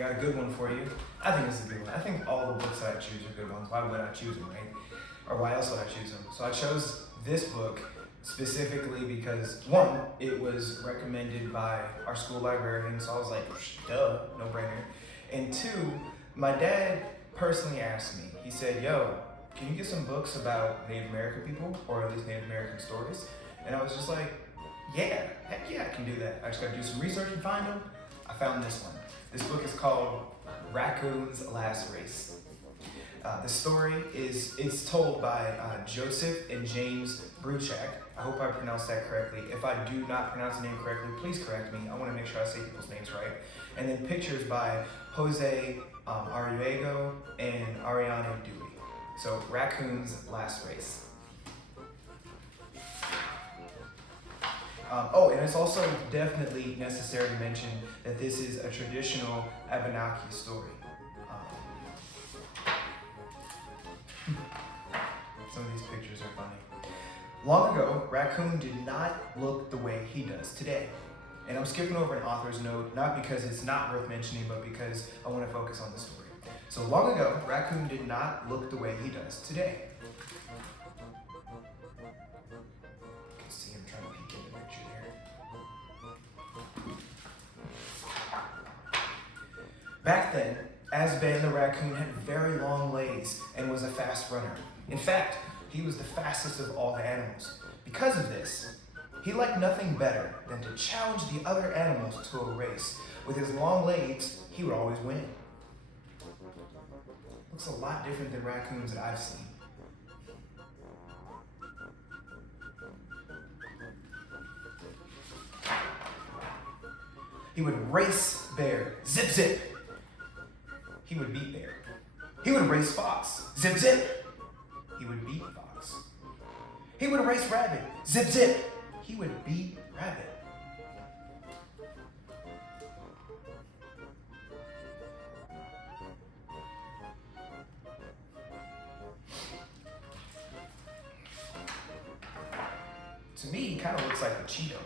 got a good one for you. I think this is a good one. I think all the books that I choose are good ones. Why would I choose them, right? Or why else would I choose them? So I chose this book specifically because, one, it was recommended by our school librarian, so I was like, duh, no brainer. And two, my dad personally asked me, he said, yo, can you get some books about Native American people, or at least Native American stories? And I was just like, yeah, heck yeah, I can do that. I just gotta do some research and find them. I found this one. This book is called Raccoon's Last Race. The story it's told by Joseph and James Bruchac. I hope I pronounced that correctly. If I do not pronounce the name correctly, please correct me. I want to make sure I say people's names right. And then pictures by Jose Aruego and Ariane Dewey. So Raccoon's Last Race. And it's also definitely necessary to mention that this is a traditional Abenaki story. Some of these pictures are funny. Long ago, Raccoon did not look the way he does today. And I'm skipping over an author's note, not because it's not worth mentioning, but because I want to focus on the story. So long ago, Raccoon did not look the way he does today. You can see him trying to peek in the picture there. Back then, Asban the raccoon had very long legs and was a fast runner. In fact, he was the fastest of all the animals. Because of this, he liked nothing better than to challenge the other animals to a race. With his long legs, he would always win. Looks a lot different than raccoons that I've seen. He would race Bear, zip zip. He would beat Bear. He would race Fox, zip zip. He would beat Fox. He would race Rabbit, zip zip. He would beat Rabbit. To me, he kind of looks like a Cheeto.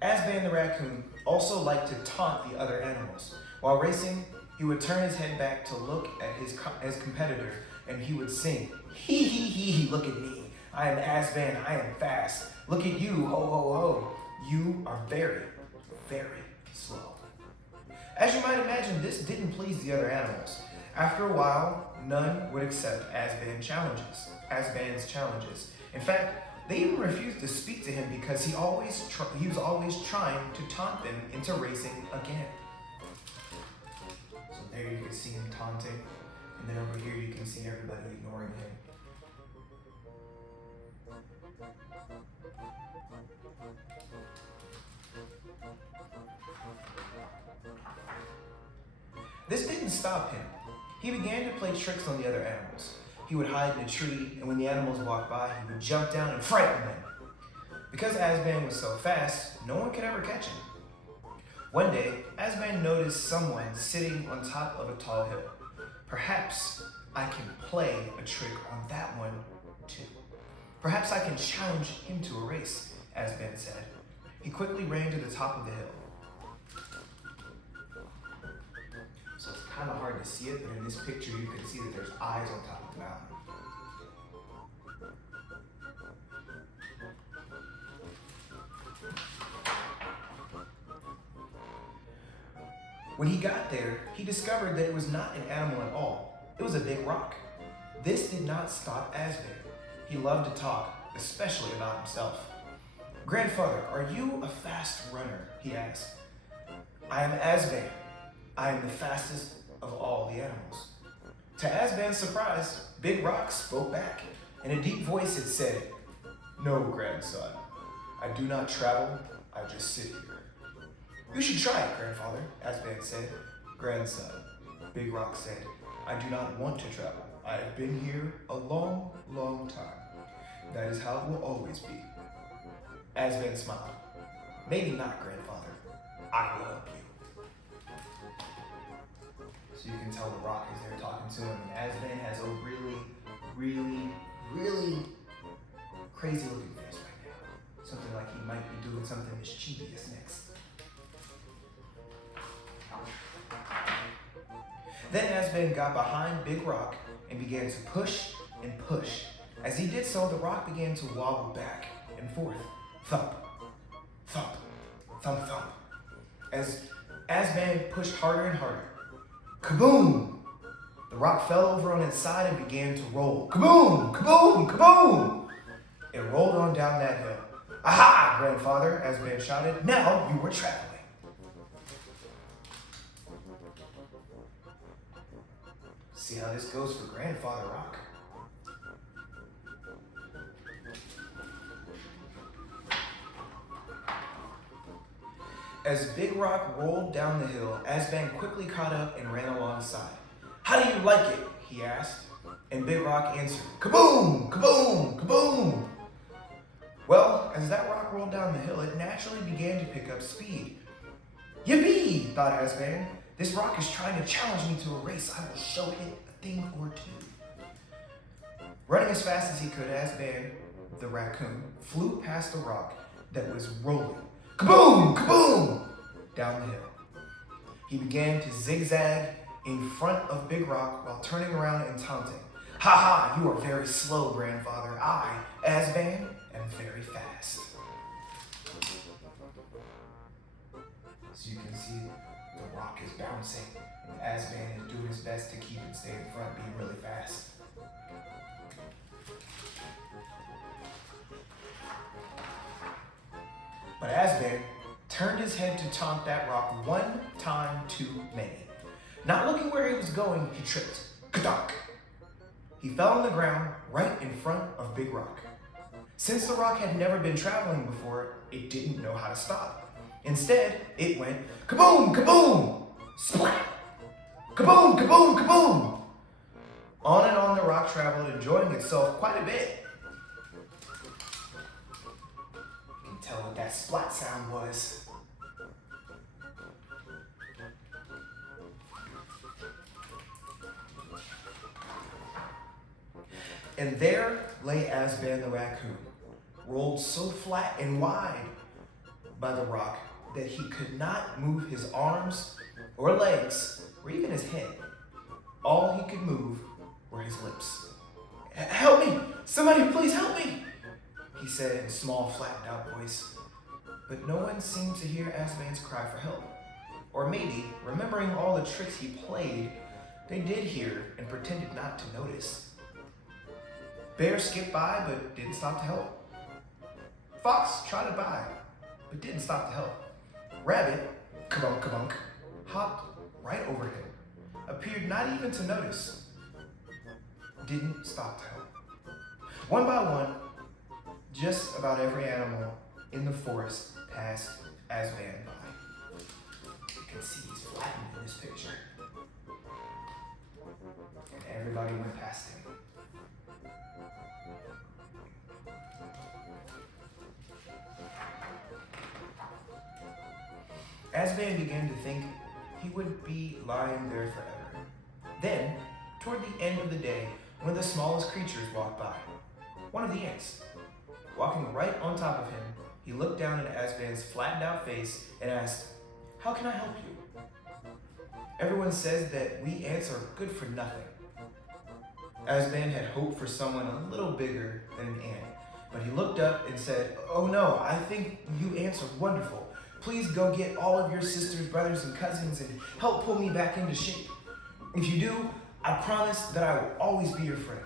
Asban the raccoon also liked to taunt the other animals. While racing, he would turn his head back to look at his competitor, and he would sing, hee hee hee, look at me. I am Asban, I am fast. Look at you, ho ho ho. You are very, very slow. As you might imagine, this didn't please the other animals. After a while, none would accept Asban's challenges. In fact, they even refused to speak to him because he was always trying to taunt them into racing again. So there you can see him taunting, and then over here you can see everybody ignoring him. This didn't stop him. He began to play tricks on the other animals. He would hide in a tree, and when the animals walked by, he would jump down and frighten them. Because Asban was so fast, no one could ever catch him. One day, Asban noticed someone sitting on top of a tall hill. Perhaps I can play a trick on that one too. Perhaps I can challenge him to a race, Asban said. He quickly ran to the top of the hill. So it's kind of hard to see it, but in this picture you can see that there's eyes on top of the mountain. When he got there, he discovered that it was not an animal at all. It was a big rock. This did not stop Asban. He loved to talk, especially about himself. Grandfather, are you a fast runner? He asked. I am Asban. I am the fastest of all the animals. To Asban's surprise, Big Rock spoke back. In a deep voice it said, No, grandson. I do not travel, I just sit here. You should try it, grandfather, Asban said. Grandson, Big Rock said, I do not want to travel. I have been here a long, long time. That is how it will always be. Asban smiled. Maybe not, grandfather. I will help you. So you can tell the rock is there talking to him. And Asban has a really, really, really crazy looking face right now. Something like he might be doing something mischievous next. Then Asban got behind Big Rock and began to push and push. As he did so, the rock began to wobble back and forth. Thump, thump, thump, thump. As Asban pushed harder and harder. Kaboom! The rock fell over on its side and began to roll. Kaboom! Kaboom! Kaboom! It rolled on down that hill. Aha, grandfather, Asban shouted. Now you were traveling. See how this goes for Grandfather Rock. As Big Rock rolled down the hill, Asban quickly caught up and ran alongside. How do you like it? He asked. And Big Rock answered, Kaboom! Kaboom! Kaboom! Well, as that rock rolled down the hill, it naturally began to pick up speed. Yippee! Thought Asban. This rock is trying to challenge me to a race. I will show it a thing or two. Running as fast as he could, Asban, the raccoon, flew past the rock that was rolling. Kaboom! Kaboom! Down the hill. He began to zigzag in front of Big Rock while turning around and taunting. Ha ha! You are very slow, grandfather. I, Asban, am very fast. So you can see the rock is bouncing, and Asban is doing his best to keep it stay in front, being really fast. But Asban turned his head to taunt that rock one time too many. Not looking where he was going, he tripped. Kadunk! He fell on the ground right in front of Big Rock. Since the rock had never been traveling before, it didn't know how to stop. Instead, it went kaboom, kaboom, splat, kaboom, kaboom, kaboom. On and on the rock traveled, enjoying itself quite a bit. You can tell what that splat sound was. And there lay Asban the raccoon, rolled so flat and wide by the rock that he could not move his arms or legs or even his head. All he could move were his lips. Help me! Somebody please help me! He said in a small, flattened out voice. But no one seemed to hear Asban's cry for help. Or maybe, remembering all the tricks he played, they did hear and pretended not to notice. Bear skipped by, but didn't stop to help. Fox trotted by, but didn't stop to help. Rabbit, kabunk kabunk, hopped right over him, appeared not even to notice, didn't stop to help. One by one, just about every animal in the forest passed Asban by. You can see he's flattened in this picture. And everybody went past him. Asban began to think he would be lying there forever. Then, toward the end of the day, one of the smallest creatures walked by. One of the ants. Walking right on top of him, he looked down at Asban's flattened out face and asked, How can I help you? Everyone says that we ants are good for nothing. Asban had hoped for someone a little bigger than an ant, but he looked up and said, Oh no, I think you ants are wonderful. Please go get all of your sisters, brothers, and cousins and help pull me back into shape. If you do, I promise that I will always be your friend.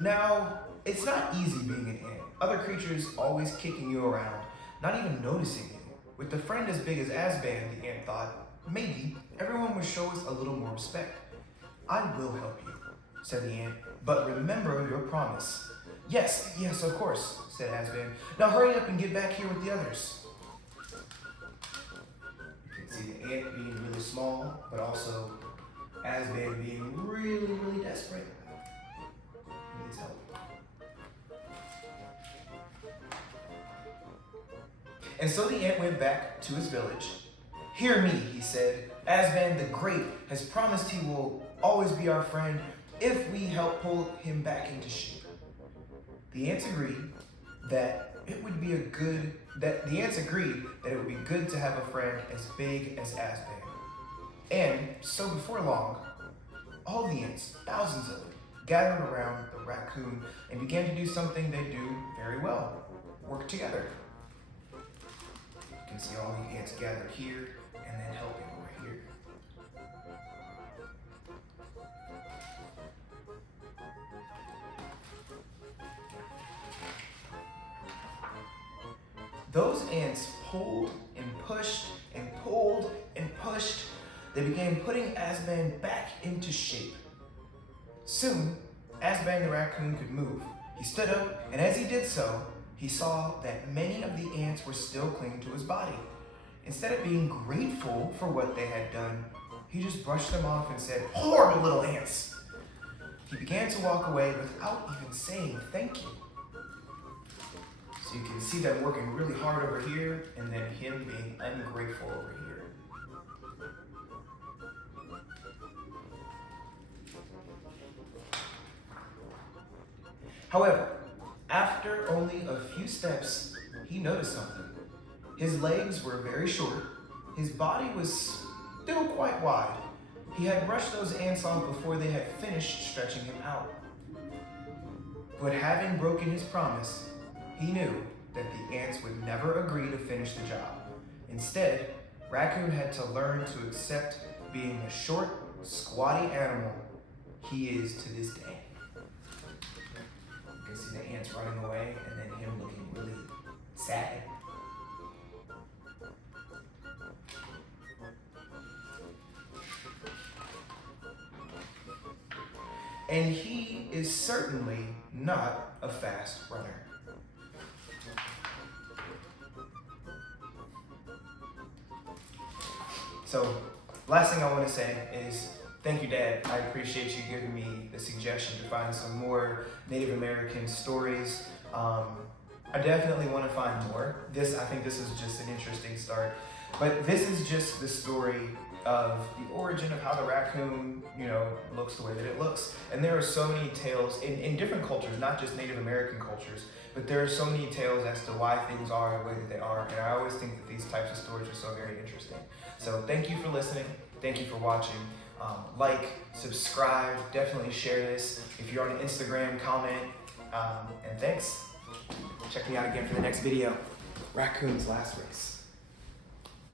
Now, it's not easy being an ant. Other creatures always kicking you around, not even noticing you. With the friend as big as Asban, the ant thought, maybe everyone would show us a little more respect. I will help you, said the ant, but remember your promise. Yes, of course, said Asban. Now hurry up and get back here with the others. You can see the ant being really small, but also Asban being really, really desperate. He needs help. And so the ant went back to his village. Hear me, he said. Asban the Great has promised he will always be our friend if we help pull him back into shape. The ants agreed that it would be good to have a friend as big as Asban. And so before long, all the ants, thousands of them, gathered around the raccoon and began to do something they do very well: work together. You can see all the ants gathered here and then helping over here. Those ants pulled and pushed and pulled and pushed. They began putting Azban back into shape. Soon, Azban the raccoon could move. He stood up, and as he did so, he saw that many of the ants were still clinging to his body. Instead of being grateful for what they had done, he just brushed them off and said, "Horrible little ants!" He began to walk away without even saying thank you. So you can see them working really hard over here, and then him being ungrateful over here. However, after only a few steps, he noticed something. His legs were very short. His body was still quite wide. He had brushed those ants off before they had finished stretching him out. But having broken his promise, he knew that the ants would never agree to finish the job. Instead, Raccoon had to learn to accept being the short, squatty animal he is to this day. You can see the ants running away and then him looking really sad. And he is certainly not a fast runner. So, last thing I want to say is thank you, Dad. I appreciate you giving me the suggestion to find some more Native American stories. I definitely want to find more. I think this is just an interesting start. But this is just the story of the origin of how the raccoon, looks the way that it looks. And there are so many tales in different cultures, not just Native American cultures, but there are so many tales as to why things are the way that they are. And I always think that these types of stories are so very interesting. So thank you for listening. Thank you for watching. Like, subscribe, definitely share this. If you're on Instagram, comment, and thanks. Check me out again for the next video. Raccoon's Last Race.